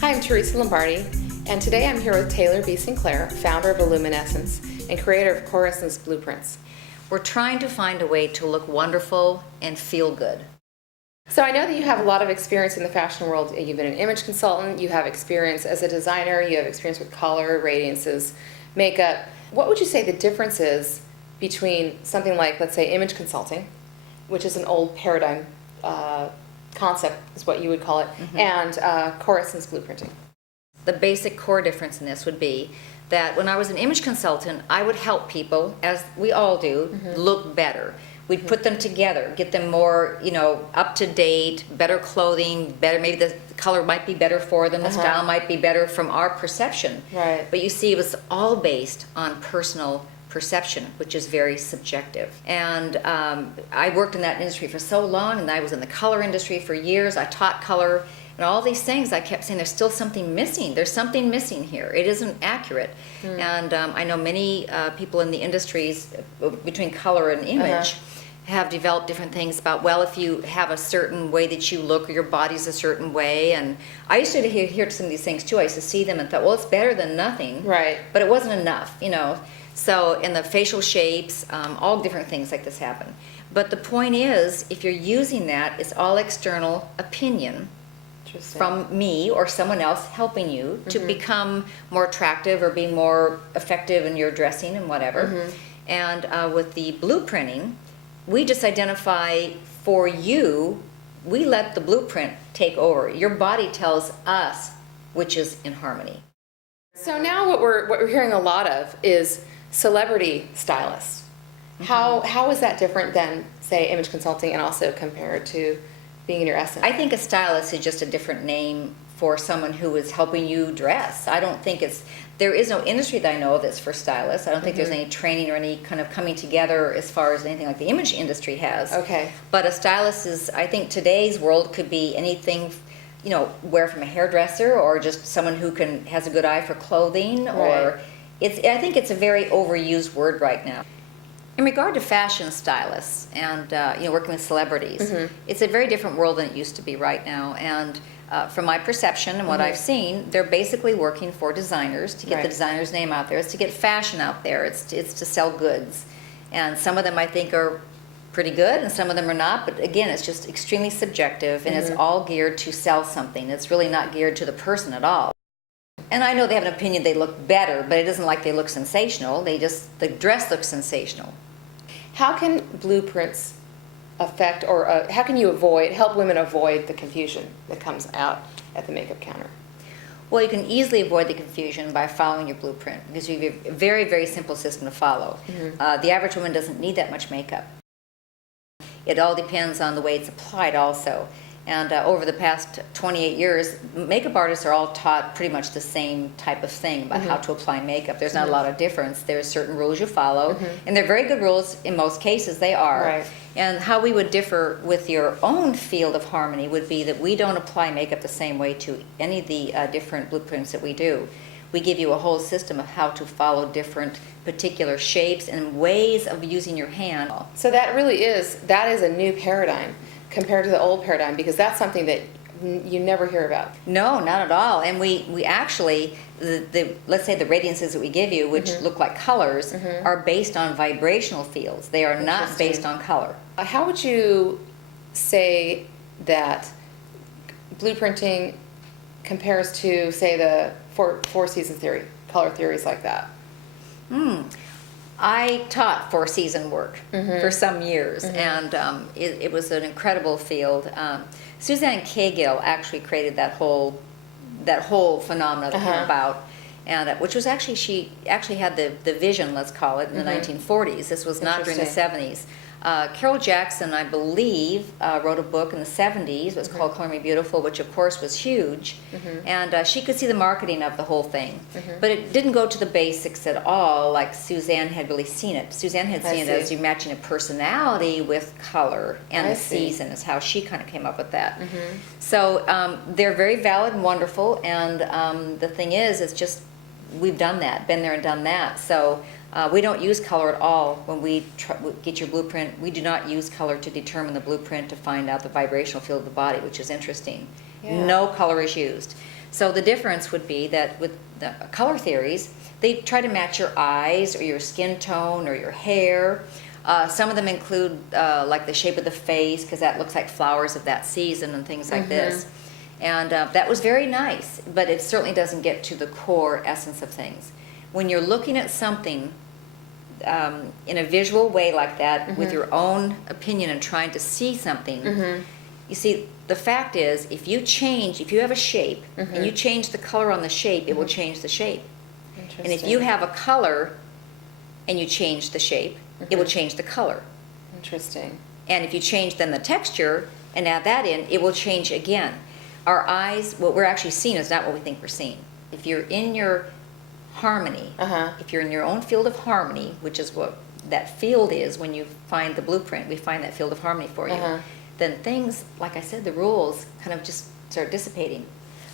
Hi, I'm Teresa Lombardi, and today I'm here with Taylor B. Sinclair, founder of IlluminEssensce and creator of Core Essence Blueprints. We're trying to find a way to look wonderful and feel good. So I know that you have a lot of experience in the fashion world. You've been an image consultant, you have experience as a designer, you have experience with color, radiances, makeup. What would you say the difference is between something like, let's say, image consulting, which is an old paradigm concept is what you would call it, and Core Essence blueprinting? The basic core difference in this would be that when I was an image consultant, I would help people, as we all do, look better. We'd put them together, get them more, up to date, better clothing, better, maybe the color might be better for them, the style might be better from our perception. Right. But you see, it was all based on personal perception, which is very subjective. And I worked in that industry for so long, and I was in the color industry for years. I taught color, and all these things I kept saying, there's still something missing. There's something missing here. It isn't accurate. And I know many people in the industries between color and image have developed different things about, well, if you have a certain way that you look, or your body's a certain way. And I used to hear some of these things too. I used to see them and thought, well, it's better than nothing. Right. But it wasn't enough, So in the facial shapes, all different things like this happen. But the point is, if you're using that, it's all external opinion from me or someone else helping you to become more attractive or be more effective in your dressing and whatever. And with the blueprinting, we just identify for you, we let the blueprint take over. Your body tells us which is in harmony. So now what we're hearing a lot of is celebrity stylists. How is that different than, say, image consulting, and also compared to being in your essence? I think a stylist is just a different name for someone who is helping you dress. I don't think there is no industry that I know of that's for stylists. I don't think there's any training or any kind of coming together as far as anything like the image industry has. Okay. But a stylist is, I think today's world could be anything, wear from a hairdresser, or just someone who has a good eye for clothing, or I think it's a very overused word right now. In regard to fashion stylists and working with celebrities, it's a very different world than it used to be right now. And from my perception and what I've seen, they're basically working for designers to get the designer's name out there. It's to get fashion out there. It's to sell goods. And some of them I think are pretty good, and some of them are not. But again, it's just extremely subjective, and it's all geared to sell something. It's really not geared to the person at all. And I know they have an opinion they look better, but it isn't like they look sensational. The dress looks sensational. How can blueprints affect, or how can you help women avoid the confusion that comes out at the makeup counter? Well, you can easily avoid the confusion by following your blueprint, because you have a very, very simple system to follow. The average woman doesn't need that much makeup. It all depends on the way it's applied also. And over the past 28 years, makeup artists are all taught pretty much the same type of thing about how to apply makeup. There's not a lot of difference. There's certain rules you follow, and they're very good rules in most cases. They are. Right. And how we would differ with your own field of harmony would be that we don't apply makeup the same way to any of the different blueprints that we do. We give you a whole system of how to follow different particular shapes and ways of using your hand. So that is a new paradigm compared to the old paradigm, because that's something that you never hear about. No, not at all. And we actually, let's say the radiances that we give you, which look like colors, are based on vibrational fields. They are not based on color. How would you say that blueprinting compares to, say, the four season theory, color theories like that? I taught four-season work for some years, and it was an incredible field. Suzanne Cagill actually created that whole phenomenon that came about, and which was actually, she actually had the vision, let's call it, in the 1940s. This was not during the 70s. Carol Jackson, I believe, wrote a book in the 70s. It was called Color Me Beautiful, which of course was huge. And she could see the marketing of the whole thing. But it didn't go to the basics at all like Suzanne had really seen it. Suzanne had seen it as you matching a personality with color, and the season is how she kind of came up with that. So they're very valid and wonderful, and the thing is, it's just, we've done that, been there and done that. So We don't use color at all when we get your blueprint. We do not use color to determine the blueprint to find out the vibrational field of the body, which is interesting. Yeah. No color is used. So the difference would be that with the color theories, they try to match your eyes or your skin tone or your hair. Some of them include like the shape of the face, because that looks like flowers of that season and things like this. And that was very nice, but it certainly doesn't get to the core essence of things. When you're looking at something in a visual way like that, with your own opinion and trying to see something, you see, the fact is, if you have a shape and you change the color on the shape, it will change the shape. And if you have a color and you change the shape, it will change the color. Interesting. And if you change then the texture and add that in, it will change again. Our eyes, what we're actually seeing is not what we think we're seeing. If you're in your harmony, if you're in your own field of harmony, which is what that field is when you find the blueprint, we find that field of harmony for you, then things, like I said, the rules kind of just start dissipating.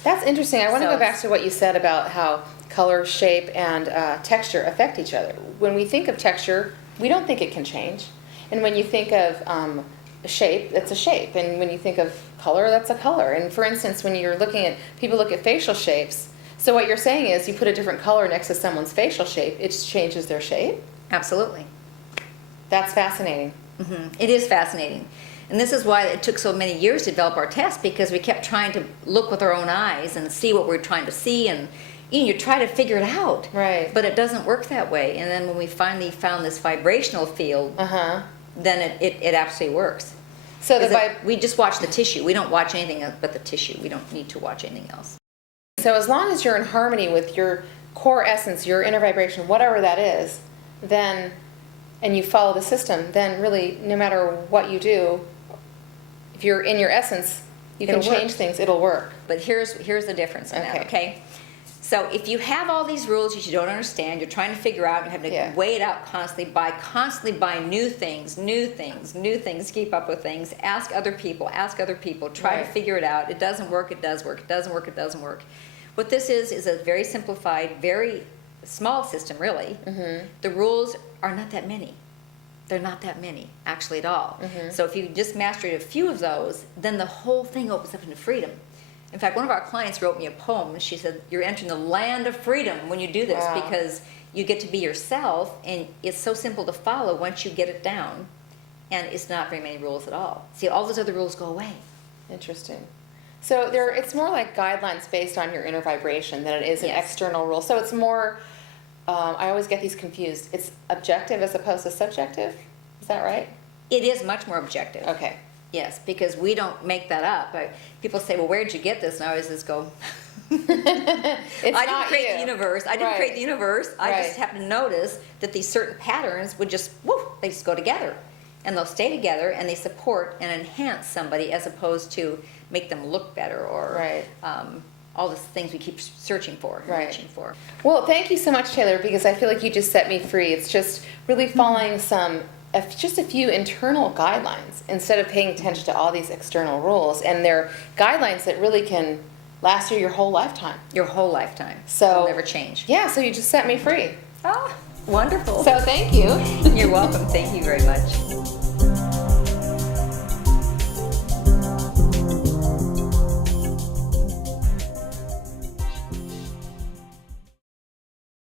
That's interesting. I want to So go back to what you said about how color, shape, and texture affect each other. When we think of texture, we don't think it can change. And when you think of a shape, it's a shape. And when you think of color, that's a color. And for instance, when you're looking at, people look at facial shapes. So what you're saying is you put a different color next to someone's facial shape, it changes their shape? Absolutely. That's fascinating. It is fascinating. And this is why it took so many years to develop our test, because we kept trying to look with our own eyes and see what we're trying to see, and you try to figure it out. Right. But it doesn't work that way. And then when we finally found this vibrational field, then it absolutely works. So We just watch the tissue. We don't watch anything else but the tissue. We don't need to watch anything else. So as long as you're in harmony with your core essence, your inner vibration, whatever that is, then, and you follow the system, then really, no matter what you do, if you're in your essence, you can change things, it'll work. But here's the difference in that, okay? So if you have all these rules that you don't understand, you're trying to figure out, and have to weigh it out constantly buy new things, keep up with things, ask other people, try to figure it out. It doesn't work, it does work, it doesn't work, it doesn't work. What this is a very simplified, very small system, really. The rules are not that many. They're not that many, actually, at all. So if you just mastered a few of those, then the whole thing opens up into freedom. In fact, one of our clients wrote me a poem, and she said, you're entering the land of freedom when you do this, because you get to be yourself, and it's so simple to follow once you get it down, and it's not very many rules at all. See, all those other rules go away. Interesting. So it's more like guidelines based on your inner vibration than it is an external rule. So it's more, I always get these confused. It's objective as opposed to subjective? Is that right? It is much more objective. Okay. Yes, because we don't make that up. People say, well, where'd you get this? And I always just go, I didn't create the universe. I didn't create the universe. I just happened to notice that these certain patterns would just, they just go together. And they'll stay together, and they support and enhance somebody, as opposed to make them look better, or all the things we keep searching for and reaching for. Well, thank you so much, Taylor, because I feel like you just set me free. It's just really following just a few internal guidelines instead of paying attention to all these external rules. And they're guidelines that really can last you your whole lifetime. Your whole lifetime. So it'll never change. Yeah, so you just set me free. Oh, wonderful. So thank you. You're welcome. Thank you very much.